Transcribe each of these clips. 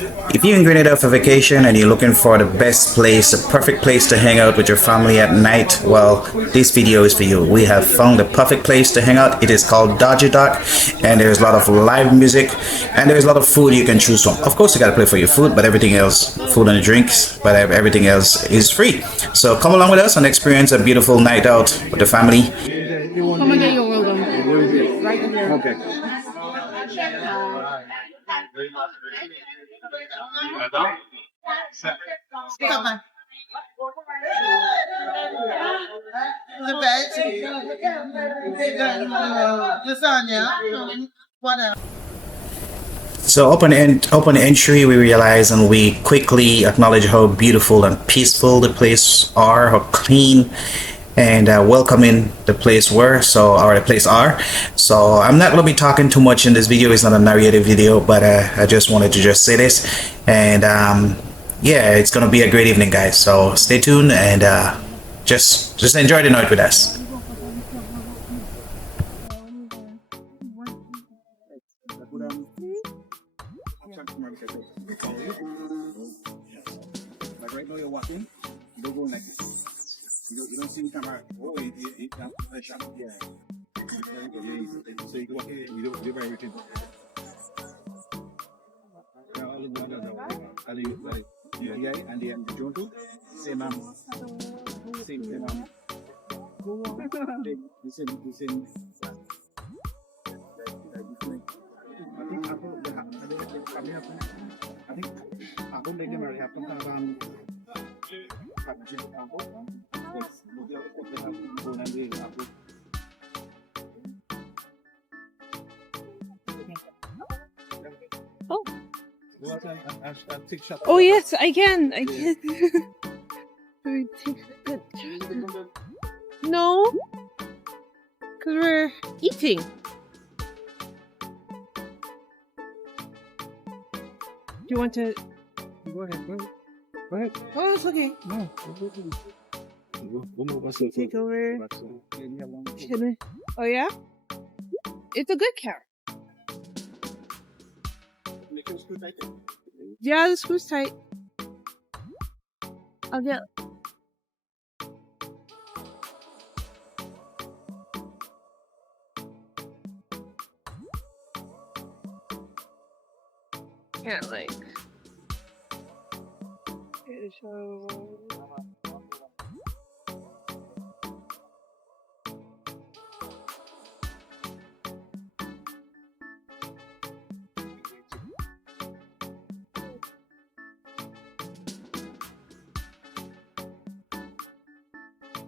If you're in Grenada for vacation and you're looking for the best place, the perfect place to hang out with your family at night, well, this video is for you. We have found the perfect place to hang out. It is called Dodgy, and there's a lot of live music and there's a lot of food you can choose from. Of course, you gotta pay for your food, but everything else, food and drinks, but everything else is free. So come along with us and experience a beautiful night out with the family. Come and get your order. Right here. Okay. Come on. Lasagna. What else? So upon entry, we realize and we quickly acknowledge how beautiful and peaceful the place are, how clean and welcoming the place were, the place are. So I'm not going to be talking too much in this video. It's not a narrative video, but I just wanted to just say this, and yeah, it's going to be a great evening, guys. So stay tuned and just enjoy the night with us. Like right now you're walking, you don't go like this. You don't see the camera. Oh, it's shot. Yeah. So you go walk in, you don't do everything. Now all the others yeah, and the drone too. Same same the same. I think Apple make them already have some kind of packaging Apple. Yes, they have bone and the Apple. Oh. I'll take shot. Oh yes, I can. I can. No, because we're eating. Do you want to? Go ahead. Go ahead. Oh, it's okay. No. Take over. Oh yeah, it's a good car. Yeah, the screw's tight. I'll get. Can't like.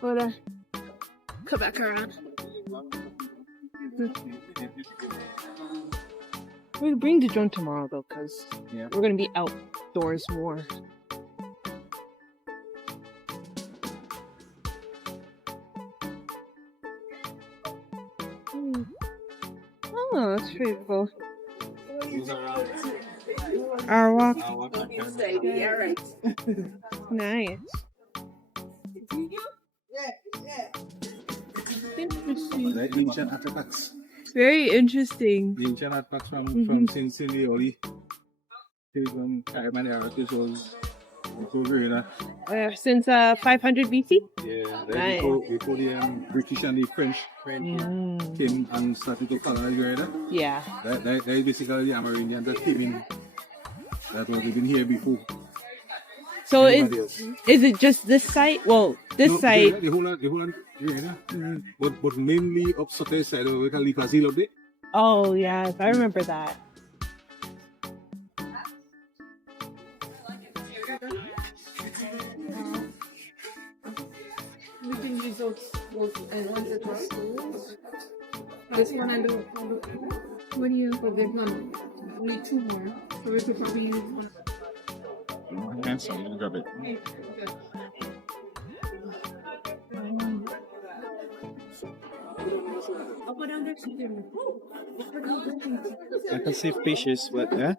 But come back around. We'll bring the drone tomorrow though, because we're gonna be outdoors more. Oh, that's pretty cool. Our walk. Nice. Interesting. The ancient artifacts. Very interesting. The ancient artifacts from since the early Caribbean era to since 500 BC? Yeah, nice. before the British and the French came and started to colonize Grenada. Yeah. That is basically the Amerindians that came in, that were living here before. So is it just this site? Well, this site. The whole Grenada. But mainly up Sote side of the Fazil up there. Oh yes, I remember that. We can use those and ones that are schools. This one I don't. What do you? For this one, only 2 more. So we could probably use one. Handsome, grab it. I'll go down there soon. I can see fishes, but yeah.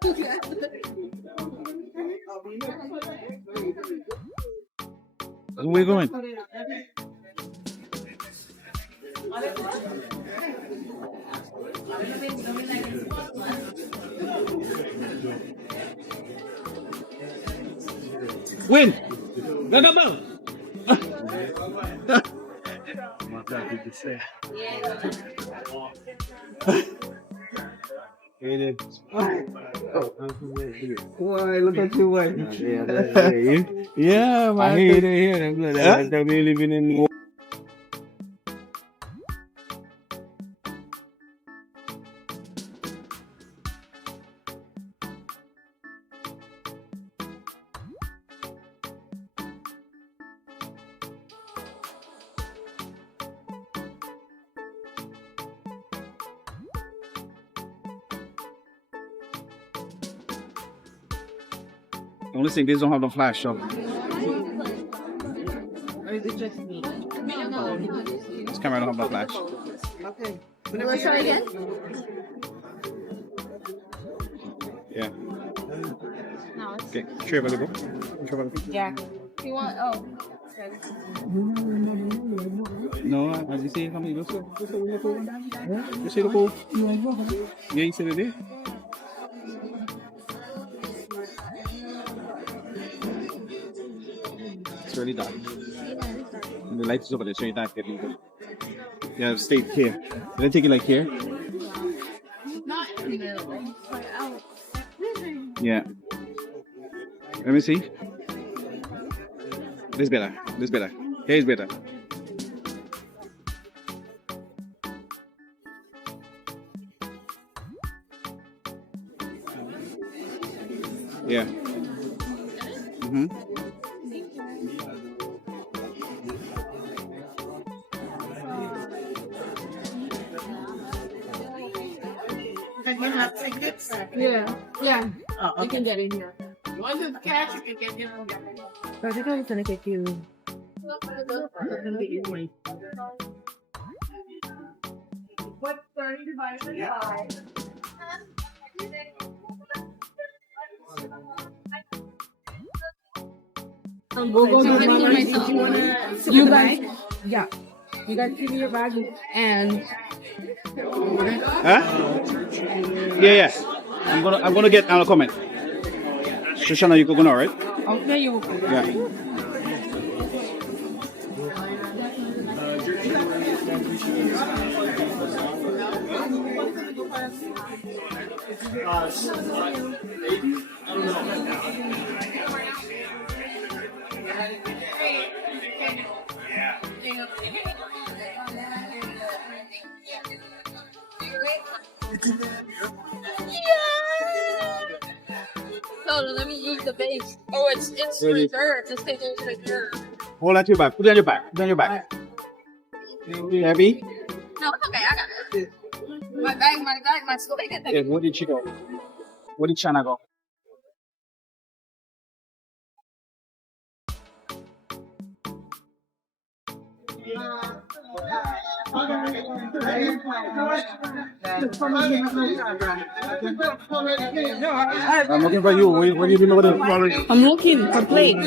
Where are we going? Win! Gagabang! Why? Look at you, why? Yeah, man. I'm really living in. The only thing, these don't have the flash, so. This camera don't have the flash. Okay. Let's try again. Yeah. No. Okay, tray available. Yeah. You want? Oh. No, as you see, come here. You see the pool? Yeah, you see it there? It's really dark. And the lights is over there, so you're not getting good. Yeah, stay here. Did I take it like here? Not in the middle. Out. Yeah. Let me see. This better. This better. Here is better. Yeah. Mm-hmm. Can you have tickets? Yeah. Yeah. Oh, You can get in here. Once it's cash, you can get in. I think I was gonna get you. What 30 divided by 5? We'll go do myself. You guys, yeah. You guys give me your bag and Huh? Yeah. I'm gonna get a comment. Shoshana, you go now, right? okay, you. Yeah. No, let me use the base. Oh, it's Really? reserved. Just take it reserved. Hold on to your back. Put it on your back. Put it on your back. You heavy? No, it's okay. I got it. My school bag. Yeah, where did she go? Where did China go? I'm looking for you. What do you do over there? I'm looking for plate.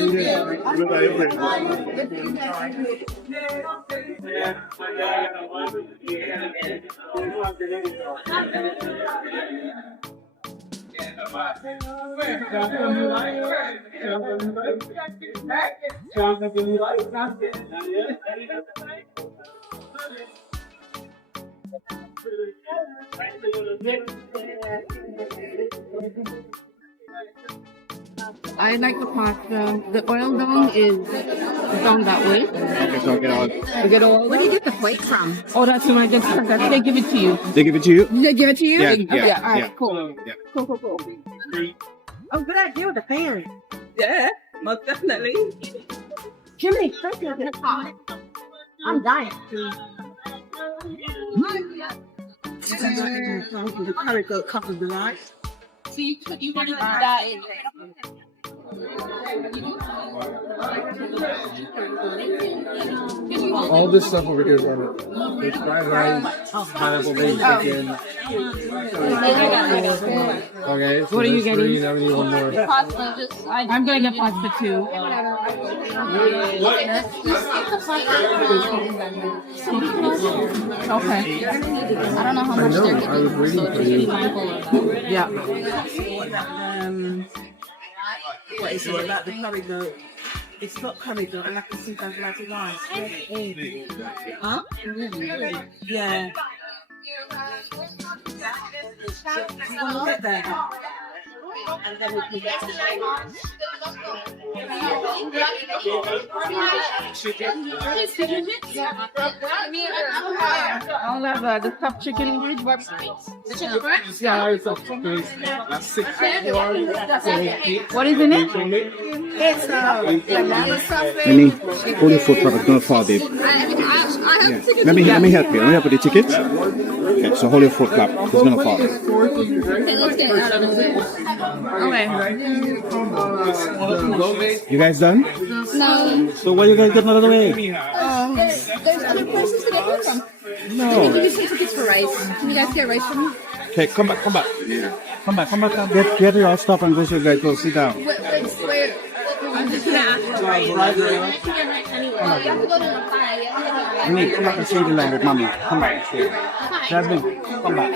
I like the pasta. The oil dong is dong that way. Okay, so I'll get on. You get all. Where do you get the plate from? Oh, that's when I get that. They give it to you. They give it to you? Did they give it to you? Yeah, Okay, yeah, all right, yeah. cool. Yeah. Cool. Oh, good idea with the fan. Yeah, most definitely. Jimmy, thank you. I'm dying. The curry go couple of lives. So you want to do that in All this stuff over here is on it. There's fried rice, pineapple baked chicken. Okay, so What are you there's getting? three, now we need one more. pasta. Just I'm gonna get pasta too. Okay. I don't know how I much know, they're I giving. was waiting So for just you. be mindful of that. Yeah. What is it about the curry goat? It's not curry goat, I like to see those like rice. Huh? Yeah. You want to get there? And then we can get to I'll have the top chicken with what? Yeah, it's up to that's 6. What is in it? It's banana something. Any holy food product gonna fall deep. I have tickets. Let me help you. Let me help with the tickets. Okay, so holy food club is gonna fall. Okay, let's get it out of the way. Okay. You guys done? No. So why you guys getting out of the way? There's other places to get food from. No. Let me give you some tickets for rice. Can you guys get rice for me? Okay, come back. Get your stuff and go so you guys go sit down. Where? I'm just gonna ask. You have to go to the pie. Nick, come back and stay in the line with mommy. Come back. Stay. Jasmine, come back.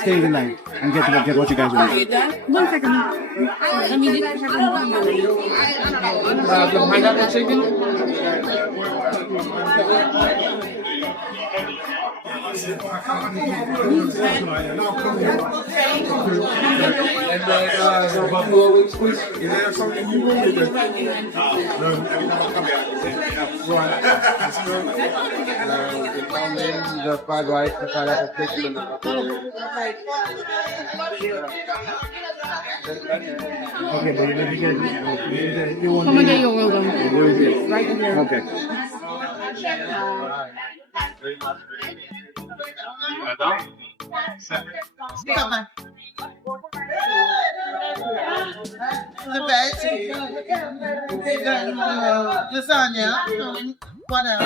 Stay in the line and get what you guys want. One second. Let me get I don't know. The pineapple chicken. And then the buffalo wings, please. Is there something you want? The fried rice, the pineapple chicken. Okay, but let me get you want Come and get your oil then. Where is it? Right here. Okay. The veg, lasagna, what else?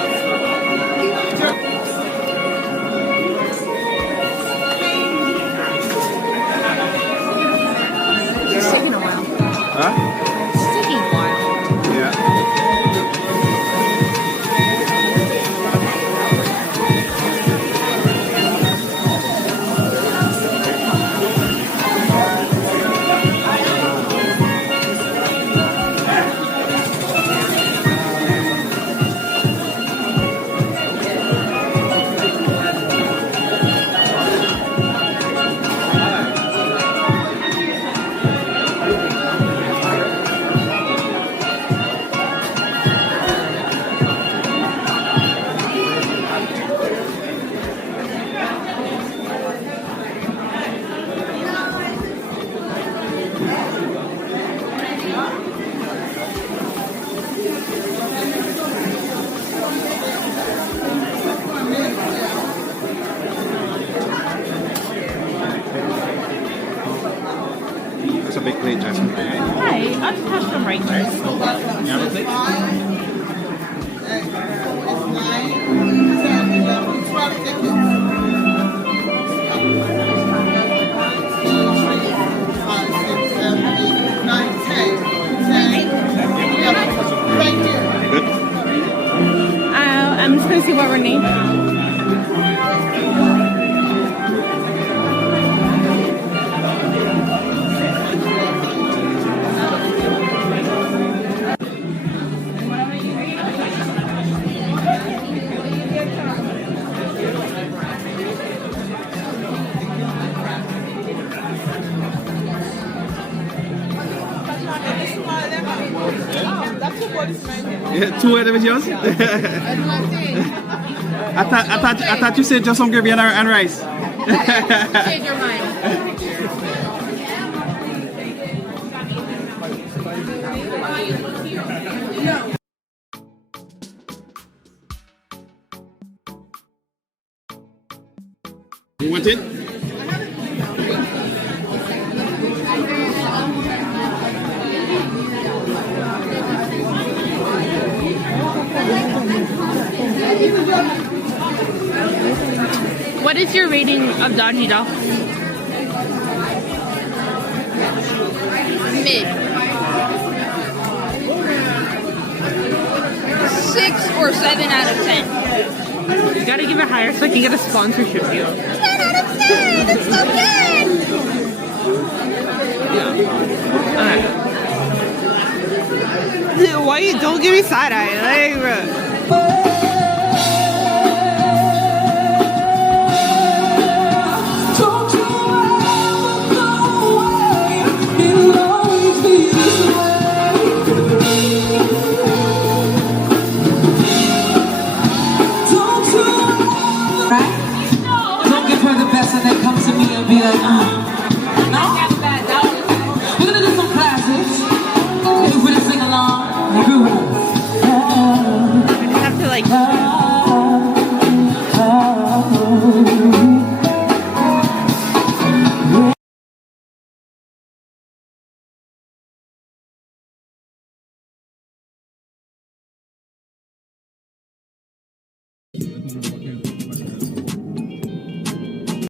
It's taking a while. Huh? It's taking a while. Yeah. That's a big plate, Jasmine. Hi, I'll just have some right there. You have a plate? Good. I'm just gonna see what we're named. Yeah, 2 of them is yours? I thought you said just some gravy and rice. Change your mind. You want it? What is your rating of Dodgy doll? Mid. 6 or 7 out of 10. You gotta give it higher so I can get a sponsorship deal. 10 out of 10! It's so good! Alright. why you don't give me side eye? Like, bro.